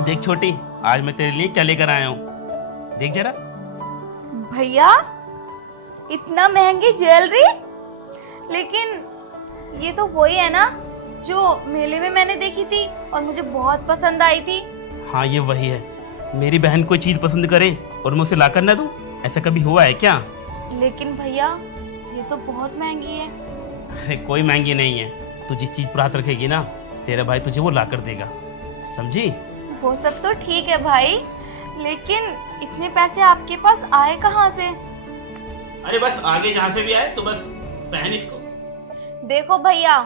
देख छोटी, आज मैं तेरे लिए क्या लेकर आया हूँ, देख जरा। भैया, इतना महंगी ज्वेलरी? लेकिन ये तो वही है ना जो मेले में मैंने देखी थी और मुझे बहुत पसंद आई थी। हाँ ये वही है। मेरी बहन कोई चीज पसंद करे और मैं उसे लाकर ना दूं, ऐसा कभी हुआ है क्या? लेकिन भैया, ये तो बहुत महंगी है। अरे कोई महंगी नहीं है, तू जिस चीज पर हाथ रखेगी ना, तेरा भाई तुझे वो लाकर देगा, समझी? वो सब तो ठीक है भाई, लेकिन इतने पैसे आपके पास आए कहाँ से? अरे बस आगे जहाँ से भी आए तो बस पहन इसको। देखो भैया,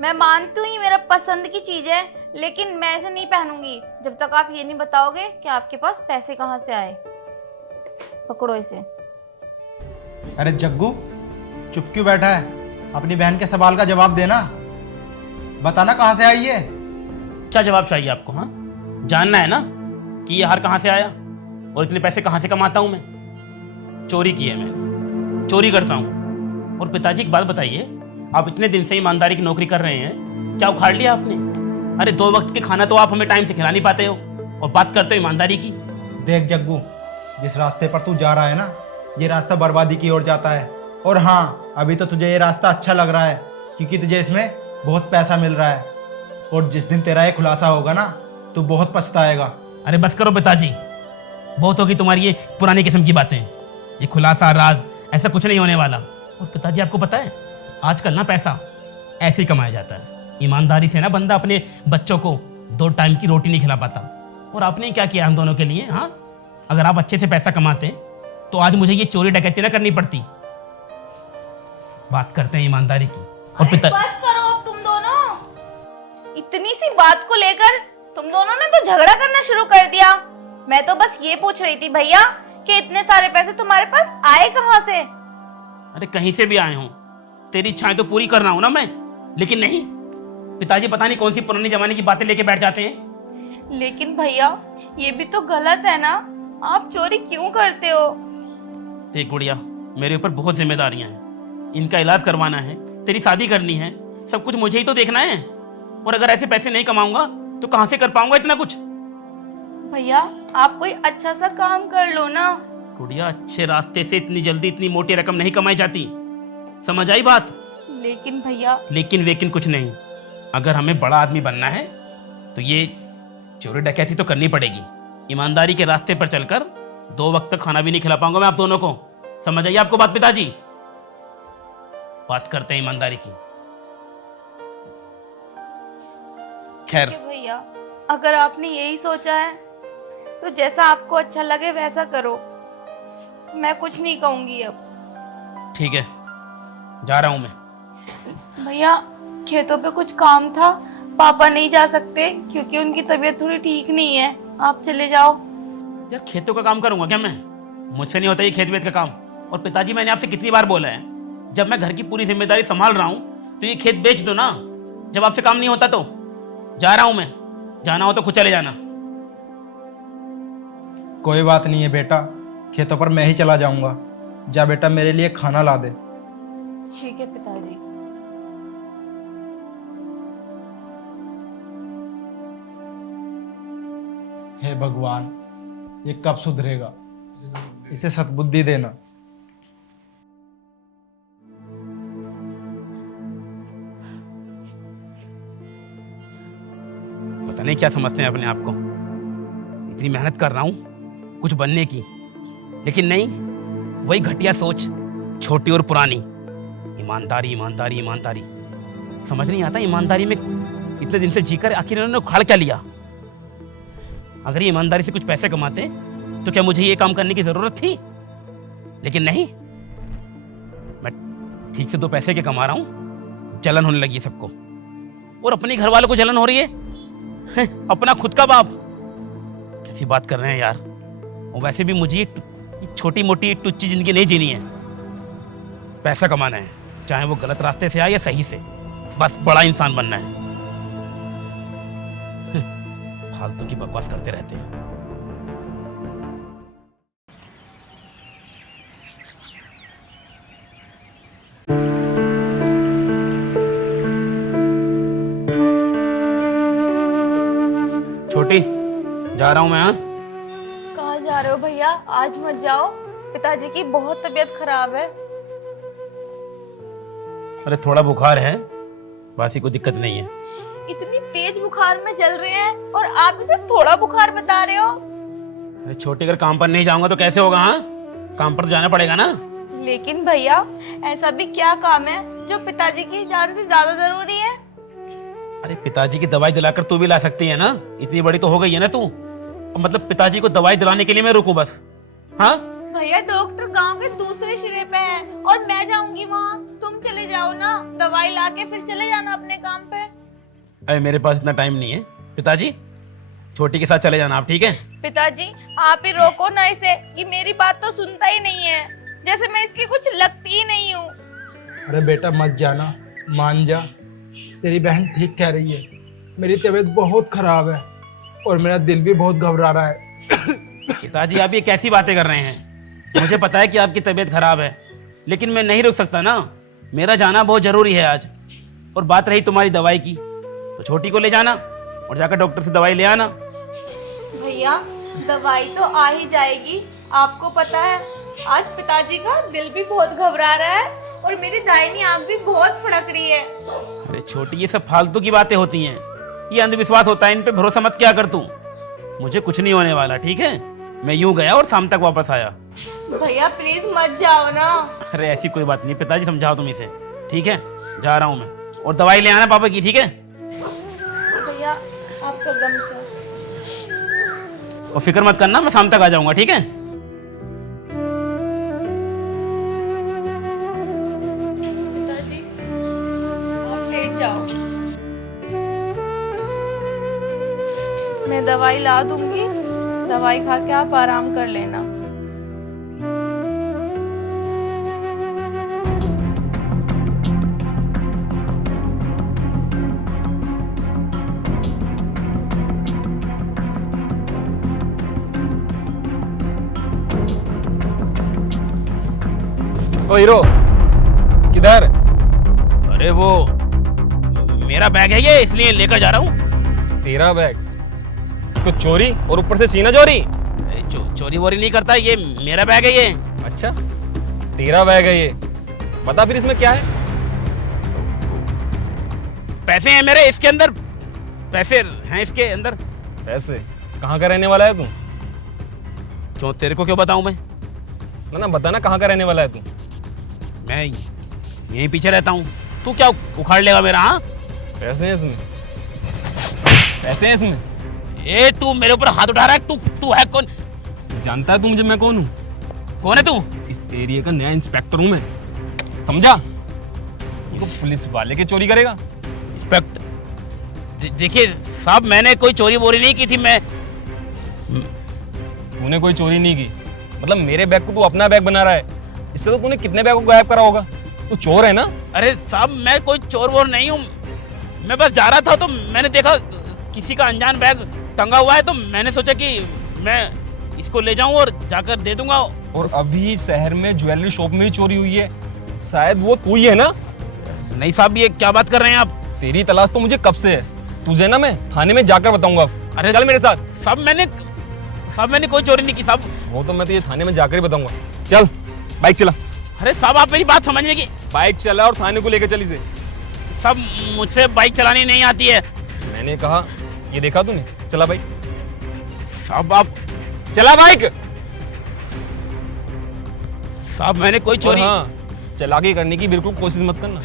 मैं मानती हूँ ये मेरा पसंद की चीज है, लेकिन मैं इसे नहीं पहनूंगी जब तक आप ये नहीं बताओगे कि आपके पास पैसे कहाँ से आए। पकड़ो इसे। अरे जग्गू, चुप क्यों बैठा है? अपनी बहन के सवाल का जवाब देना। बताना कहाँ से आई है? क्या जवाब चाहिए आपको? हाँ, जानना है ना कि ये हार कहाँ से आया और इतने पैसे कहाँ से कमाता हूँ मैं? चोरी की है मैंने, चोरी करता हूँ। और पिताजी, एक बात बताइए, आप इतने दिन से ईमानदारी की नौकरी कर रहे हैं, क्या उखाड़ लिया आपने? अरे 2 वक्त के खाना तो आप हमें टाइम से खिला नहीं पाते हो और बात करते हो ईमानदारी की। देख जग्गू, जिस रास्ते पर तू जा रहा है ना, ये रास्ता बर्बादी की ओर जाता है। और हाँ, अभी तो तुझे ये रास्ता अच्छा लग रहा है क्योंकि तुझे इसमें बहुत पैसा मिल रहा है, और जिस दिन तेरा ये खुलासा होगा ना, तू बहुत पछताएगा। अरे बस करो पिताजी, बहुत होगी तुम्हारी ये पुरानी किस्म की बातें। ये खुलासा, राज, ऐसा कुछ नहीं होने वाला। और पिताजी आपको पता है, आजकल ना पैसा ऐसे ही कमाया जाता है। ईमानदारी से ना बंदा अपने बच्चों को 2 टाइम की रोटी नहीं खिला पाता। और आपने क्या किया हम दोनों के लिए? हाँ, अगर आप अच्छे से पैसा कमाते तो आज मुझे ये चोरी डकैती ना करनी पड़ती। बात करते हैं ईमानदारी की। और अरे बस करो अब तुम दोनों। इतनी सी बात को लेकर तुम दोनों ने तो झगड़ा करना शुरू कर दिया। मैं तो बस ये पूछ रही थी भैया कि इतने सारे पैसे तुम्हारे पास आए कहाँ से? अरे कहीं से भी आए हों, तेरी इच्छाएं तो पूरी कर रहा हूं ना मैं। लेकिन नहीं, पिताजी पता नहीं कौन सी पुरानी जमाने की बातें लेके बैठ जाते हैं। लेकिन भैया, ये भी तो गलत है ना, आप चोरी क्यों करते हो? देख गुड़िया, मेरे ऊपर बहुत जिम्मेदारियां हैं। इनका इलाज करवाना है, तेरी शादी करनी है, सब कुछ मुझे ही तो देखना है। और अगर ऐसे पैसे नहीं कमाऊंगा तो कहां से कर पाऊंगा इतना कुछ? भैया, आप कोई अच्छा सा काम कर लो ना। गुड़िया, अच्छे रास्ते से इतनी जल्दी इतनी मोटी रकम नहीं कमाई जाती, समझ आई बात? लेकिन भैया, लेकिन वेकिन कुछ नहीं। अगर हमें बड़ा आदमी बनना है तो ये चोरी डकैती तो करनी पड़ेगी। ईमानदारी के रास्ते पर चलकर 2 वक्त तक खाना भी नहीं खिला पाऊंगा मैं आप दोनों को। समझ आई आपको बात पिताजी? बात करते हैं ईमानदारी की। खैर ठीक है भैया, अगर आपने यही सोचा है तो जैसा आपको अच्छा लगे वैसा करो। मैं कुछ नहीं कहूंगी अब। ठीक है, जा रहा हूं मैं। भैया, खेतों पे कुछ काम था, पापा नहीं जा सकते क्योंकि उनकी तबीयत थोड़ी ठीक नहीं है। आप चले जाओ। यार खेतों का काम करूंगा क्या मैं? मुझसे नहीं होता ये खेत वेत का काम। और पिताजी, मैंने आपसे कितनी बार बोला है, जब मैं घर की पूरी जिम्मेदारी संभाल रहा हूं तो ये खेत बेच दो ना, जब आपसे काम नहीं होता तो। जा रहा हूं मैं, जाना हो तो खुद चले जाना। कोई बात नहीं है बेटा, खेतों पर मैं ही चला जाऊंगा। जा बेटा, मेरे लिए खाना ला दे। ठीक है पिताजी। हे भगवान, ये कब सुधरेगा? इसे सद्बुद्धि देना। पता नहीं क्या समझते हैं अपने आप को। इतनी मेहनत कर रहा हूं कुछ बनने की, लेकिन नहीं, वही घटिया सोच, छोटी और पुरानी। ईमानदारी ईमानदारी ईमानदारी, समझ नहीं आता ईमानदारी में इतने दिन से जीकर आखिर इन्होंने उखाड़ क्या लिया? अगर ये ईमानदारी से कुछ पैसे कमाते तो क्या मुझे ये काम करने की जरूरत थी? लेकिन नहीं, मैं ठीक से 2 पैसे के कमा रहा हूं, जलन होने लगी है सबको। और अपने घर वालों को जलन हो रही है, अपना खुद का बाप। कैसी बात कर रहे हैं यार। और वैसे भी मुझे ये छोटी मोटी टुच्ची जिंदगी नहीं जीनी है। पैसा कमाना है, चाहे वो गलत रास्ते से आए या सही से, बस बड़ा इंसान बनना है। फालतू की बकवास करते रहते हैं। छोटी, जा रहा हूँ मैं। हाँ, कहाँ जा रहे हो भैया? आज मत जाओ, पिताजी की बहुत तबीयत खराब है। अरे थोड़ा बुखार है, बाकी कोई दिक्कत नहीं है। इतनी तेज बुखार में जल रहे हैं और आप इसे थोड़ा बुखार बता रहे हो। अरे छोटी, अगर काम पर नहीं जाऊंगा तो कैसे होगा? हाँ, काम पर तो जाना पड़ेगा ना। लेकिन भैया, ऐसा भी क्या काम है जो पिताजी की जान से ज्यादा जरूरी है? अरे पिताजी की दवाई दिलाकर तू भी ला सकती है ना, इतनी बड़ी तो हो गई है ना तू। और मतलब पिताजी को दवाई दिलाने के लिए मैं रुकूं बस? हाँ भैया, डॉक्टर गांव के दूसरे सिरे पे है और मैं जाऊंगी वहाँ। तुम चले जाओ ना, दवाई लाके फिर चले जाना अपने काम पे। अरे मेरे पास इतना टाइम नहीं है। पिताजी, छोटी के साथ चले जाना आप, ठीक है? पिताजी, आप ही रोको ना इसे, ये मेरी बात तो सुनता ही नहीं है, जैसे मैं इसकी कुछ लगती ही नहीं हूँ। अरे बेटा मत जाना, मान जा। तेरी बहन ठीक कह रही है, मेरी तबीयत बहुत खराब है और मेरा दिल भी बहुत घबरा रहा है। पिताजी, आप ये कैसी बातें कर रहे हैं? मुझे पता है कि आपकी तबीयत खराब है, लेकिन मैं नहीं रुक सकता ना। मेरा जाना बहुत जरूरी है आज। और बात रही तुम्हारी दवाई की, तो छोटी को ले जाना और जाकर डॉक्टर से दवाई ले आना। भैया, दवाई तो आ ही जाएगी। आपको पता है, आज पिताजी का दिल भी बहुत घबरा रहा है और मेरी दाहिनी आंख भी बहुत फड़क रही है। अरे छोटी, ये सब फालतू की बातें होती हैं, ये अंधविश्वास होता है, इन पे भरोसा मत क्या कर तू। मुझे कुछ नहीं होने वाला, ठीक है? मैं यूं गया और शाम तक वापस आया। भैया प्लीज मत जाओ ना। अरे ऐसी कोई बात नहीं पिताजी, समझाओ तुम इसे, ठीक है? जा रहा हूं मैं, और दवाई ले आना पापा की, ठीक है? भैया, आपका गमछा। और फिक्र मत करना, मैं शाम तक आ जाऊंगा, ठीक है? पिताजी, आप लेट जाओ, मैं दवाई ला दूंगी। दवाई खा के आप आराम कर लेना। ओ हीरो, किधर? अरे वो मेरा बैग है ये, इसलिए लेकर जा रहा हूँ। तेरा बैग? तो चोरी और ऊपर से सीना चोरी? चोरी वोरी नहीं करता, ये मेरा बैग है ये। अच्छा, तेरा बैग है ये। बता फिर इसमें क्या है? पैसे हैं मेरे इसके अंदर, पैसे हैं इसके अंदर। पैसे? कहाँ का रहने वाला है तू? क्यों, तेरे को क्यों बताऊं मैं? ना बता ना, कहाँ का रहने वाला है तू? मैं यहीं पीछे रहता हूँ। तू क्या उखाड़ लेगा मेरा? हाँ, पैसे हैं इसमें, पैसे हैं इसमें। ए तू मेरे ऊपर हाथ उठा रहा है? तू है कौन? जानता है तू मुझे मैं कौन हूँ? कौन है तू? इस एरिया का नया इंस्पेक्टर हूँ मैं, समझा? तो पुलिस वाले के चोरी करेगा? इंस्पेक्टर, देखिए साहब, मैंने कोई चोरी वोरी नहीं की थी। मैं तूने कोई चोरी नहीं की? मतलब मेरे बैग को तू अपना बैग बना रहा है? इससे तो तूने कितने बैग को गायब करा होगा। तू चोर है ना? अरे साहब, मैं कोई चोर वोर नहीं हूँ। मैं बस जा रहा था तो मैंने देखा किसी का अनजान बैग टंगा हुआ है, तो मैंने सोचा कि मैं इसको ले जाऊं और जाकर दे दूंगा। और अभी शहर में ज्वेलरी शॉप में ही चोरी हुई है, शायद वो तू ही है ना? नहीं साहब, ये क्या बात कर रहे हैं आप? तेरी तलाश तो मुझे कब से है, तुझे ना मैं थाने में जाकर बताऊंगा। अरे चल मेरे साथ। साहब मैंने कोई चोरी नहीं की साहब। वो तो मैं तुझे थाने में जाकर ही बताऊंगा। चल बाइक चला। अरे साहब, आप मेरी बात समझने की। बाइक चला और थाने को लेकर चली से। साहब, मुझसे बाइक चलानी नहीं आती है। मैंने कहा, ये देखा तूने? चला बाइक। साहब आप, चला बाइक। साहब मैंने कोई और चोरी। हाँ, चालाकी करने की बिल्कुल कोशिश मत करना।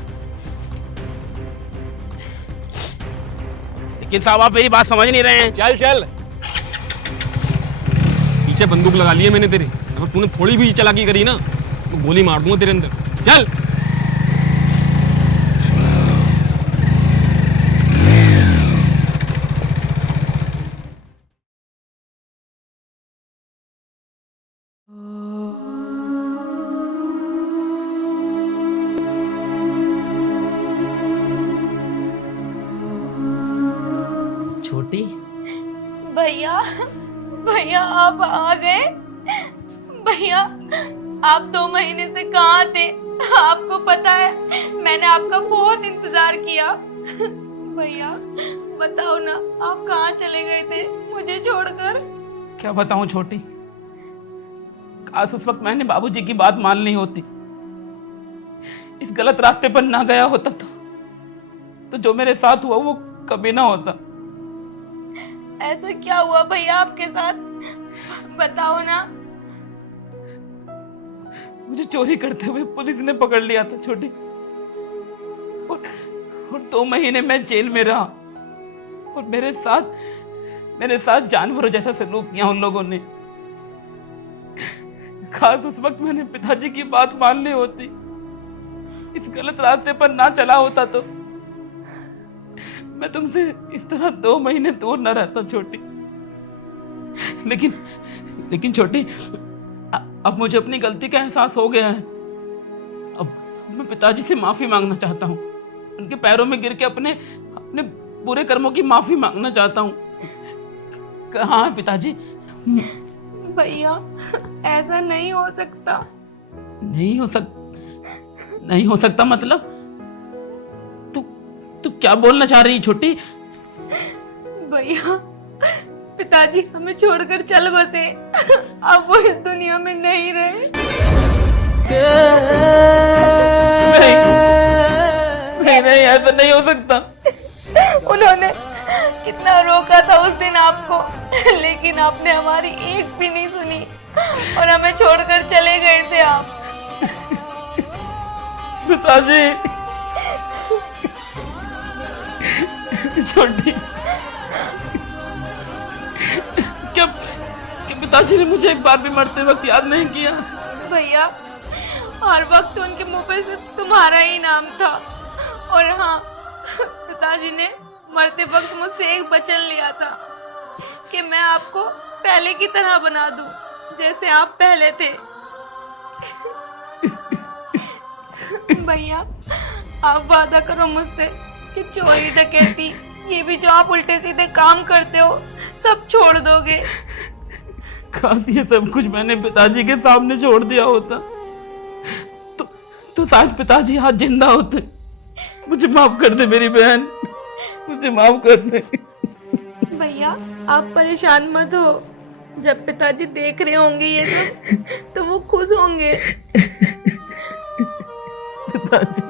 लेकिन साहब आप मेरी बात समझ नहीं रहे हैं। चल चल। पीछे बंदूक लगा ली है मैंने तेरे, अगर तूने थोड़ी भी चालाकी करी ना तो गोली मार दूंगा तेरे अंदर। चल। छोटी, भैया, भैया आप आ गए। भैया, आप 2 महीने से कहाँ थे? आपको पता है, मैंने आपका बहुत इंतजार किया। भैया बताओ ना, आप कहाँ चले गए थे मुझे छोड़कर? क्या बताऊं छोटी, काश उस वक्त मैंने बाबूजी की बात मान ली होती, इस गलत रास्ते पर ना गया होता तो जो मेरे साथ हुआ वो कभी ना होता। ऐसा क्या हुआ भैया आपके साथ, बताओ ना। मुझे चोरी करते हुए पुलिस ने पकड़ लिया था छोटी, और 2 महीने मैं जेल में रहा, और मेरे साथ जानवरों जैसा सलूक किया उन लोगों ने। खास उस वक्त मैंने पिताजी की बात मान ली होती, इस गलत रास्ते पर ना चला होता तो मैं तुमसे इस तरह 2 महीने दूर न रहता छोटी। लेकिन छोटी, अब मुझे अपनी गलती का एहसास हो गया है। अब मैं पिताजी से माफी मांगना चाहता हूँ, उनके पैरों में गिर के अपने बुरे कर्मों की माफी मांगना चाहता हूँ। कहाँ है पिताजी? भैया ऐसा नहीं हो सकता। नहीं हो सकता मतलब? तू क्या बोलना चाह रही छोटी? भैया पिताजी हमें छोड़कर चल बसे, अब वो इस दुनिया में नहीं रहे। नहीं, ऐसा नहीं हो सकता। उन्होंने कितना रोका था उस दिन आपको, लेकिन आपने हमारी एक भी नहीं सुनी और हमें छोड़कर चले गए थे आप। पिताजी, छोटी, क्या पिताजी ने मुझे एक बार भी मरते वक्त याद नहीं किया? भैया हर वक्त उनके मुंह पे सिर्फ तुम्हारा ही नाम था, और हाँ पिताजी ने मरते वक्त मुझसे एक वचन लिया था कि मैं आपको पहले की तरह बना दूं जैसे आप पहले थे। भैया आप वादा करो मुझसे कि चोरी डकैती ये भी जो आप उल्टे सीधे काम करते हो सब छोड़ दोगे। काश ये सब कुछ मैंने पिताजी के सामने छोड़ दिया होता तो शायद पिताजी आज जिंदा होते। मुझे माफ कर दे मेरी बहन, मुझे माफ कर दे। भैया आप परेशान मत हो, जब पिताजी देख रहे होंगे ये सब तो वो खुश होंगे। पिताजी